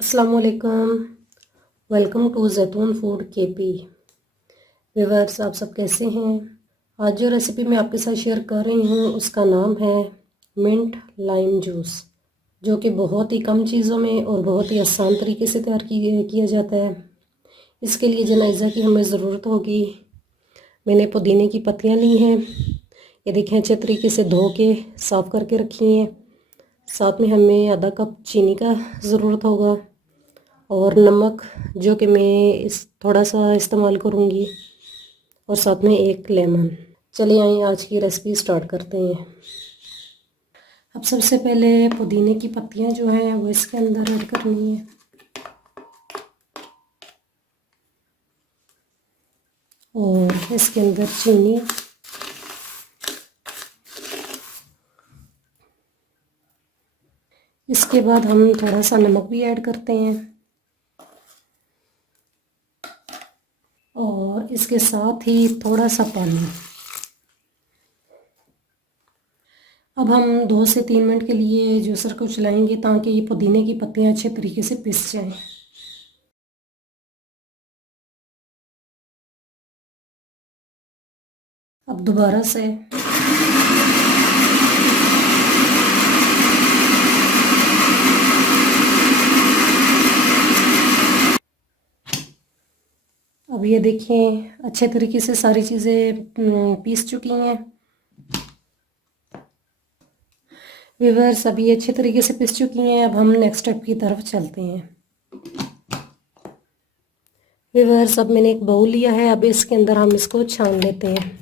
अस्सलाम वालेकुम। Welcome to जैतून फूड केपी। व्यूअर्स, आप सब कैसे हैं? आज जो रेसिपी मैं आपके साथ शेयर कर रही हूँ उसका नाम है मिंट लाइम जूस, जो कि बहुत ही कम चीज़ों में और बहुत ही आसान तरीके से तैयार किया जाता है। इसके लिए जिन अज्जा की हमें ज़रूरत होगी, मैंने पुदीने की पत्तियाँ ली हैं। ये देखें, अच्छे तरीके से धो के साफ़ करके रखी हैं। साथ में हमें आधा कप चीनी का ज़रूरत होगा और नमक, जो कि मैं थोड़ा सा इस्तेमाल करूँगी, और साथ में एक लेमन। चलिए आइए आज की रेसिपी स्टार्ट करते हैं। अब सबसे पहले पुदीने की पत्तियां जो हैं वो इसके अंदर ऐड करनी है, और इसके अंदर चीनी, इसके बाद हम थोड़ा सा नमक भी ऐड करते हैं, और इसके साथ ही थोड़ा सा पानी। अब हम 2 से 3 मिनट के लिए जूसर को चलाएंगे ताकि ये पुदीने की पत्तियां अच्छे तरीके से पिस जाएं। अब दोबारा से अब ये देखें, अच्छे तरीके से सारी चीज़ें पीस चुकी हैं। व्यूअर्स, अब ये अच्छे तरीके से पिस चुकी हैं। अब हम नेक्स्ट स्टेप की तरफ चलते हैं। व्यूअर्स, अब मैंने एक बाउल लिया है। अब इसके अंदर हम इसको छान लेते हैं।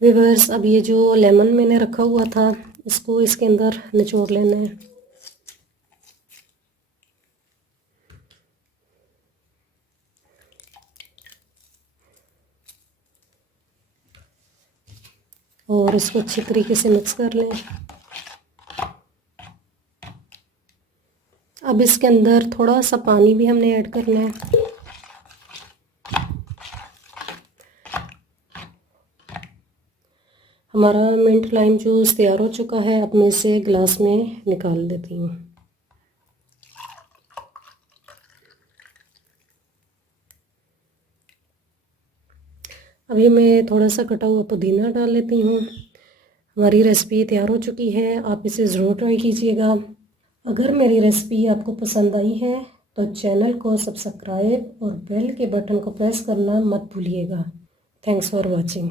व्यूअर्स, अब ये जो लेमन मैंने रखा हुआ था, इसको इसके अंदर निचोड़ लेना है। और इसको अच्छे तरीके से मिक्स कर लें। अब इसके अंदर थोड़ा सा पानी भी हमने ऐड करना है। हमारा मिंट लाइम जूस तैयार हो चुका है। अब मैं इसे ग्लास में निकाल देती हूँ। अभी मैं थोड़ा सा कटा हुआ पुदीना डाल लेती हूँ। हमारी रेसिपी तैयार हो चुकी है। आप इसे ज़रूर ट्राई कीजिएगा। अगर मेरी रेसिपी आपको पसंद आई है तो चैनल को सब्सक्राइब और बेल के बटन को प्रेस करना मत भूलिएगा। Thanks for watching.